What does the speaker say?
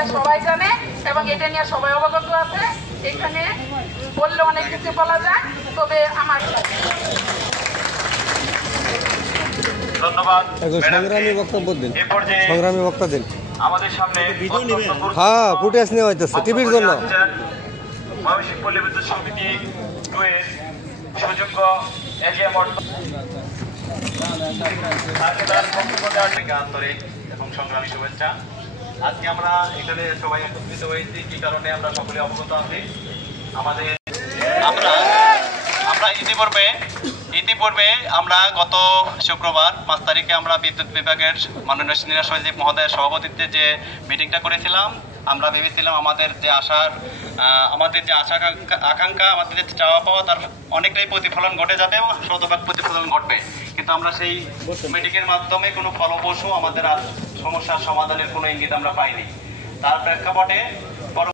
এটা সবাই জানে এবং এটা নিয়ে সবাই অবগত আছে। এখানে বললে অনেক কিছু বলা যায়, তবে আমার ধন্যবাদ। সংগ্রামী বক্তব্য দিন, এ পর্যায়ে সংগ্রামী বক্তা দিন। আমাদের সামনে হ্যাঁ, ফুটেজ নেওয়া হইতেছে টিভির জন্য। ময়মনসিংহ পল্লী বিদ্যুৎ সমিতি 2 এর সুযোগ্য এজিএম আন্তরিক এবং সংগ্রামী শুভেচ্ছা। আজকে আমরা এখানে সবাই একত্রিত হয়েছি কি কারণে আমরা সকলে অবগত আছি। আমাদের আমরা ইতিপূর্বে আমরা গত শুক্রবার 5 তারিখে আমরা বিদ্যুৎ বিভাগের মাননীয় সিনিয়র সচিব মহোদয়ের সভাপতিত্বে যে মিটিংটা করেছিলাম, আমরা ভেবেছিলাম আমাদের যে আশা আকাঙ্ক্ষা, আমাদের যে চাওয়া পাওয়া তার অনেকটাই প্রতিফলন ঘটে যাবে এবং শতভাগ প্রতিফলন ঘটবে। কিন্তু আমরা সেই মিটিংয়ের মাধ্যমে কোনো ফলপ্রসূ আমাদের আর সমস্যার সমাধানের কোনো ইঙ্গিত আমরা পাইনি। তার প্রেক্ষাপটে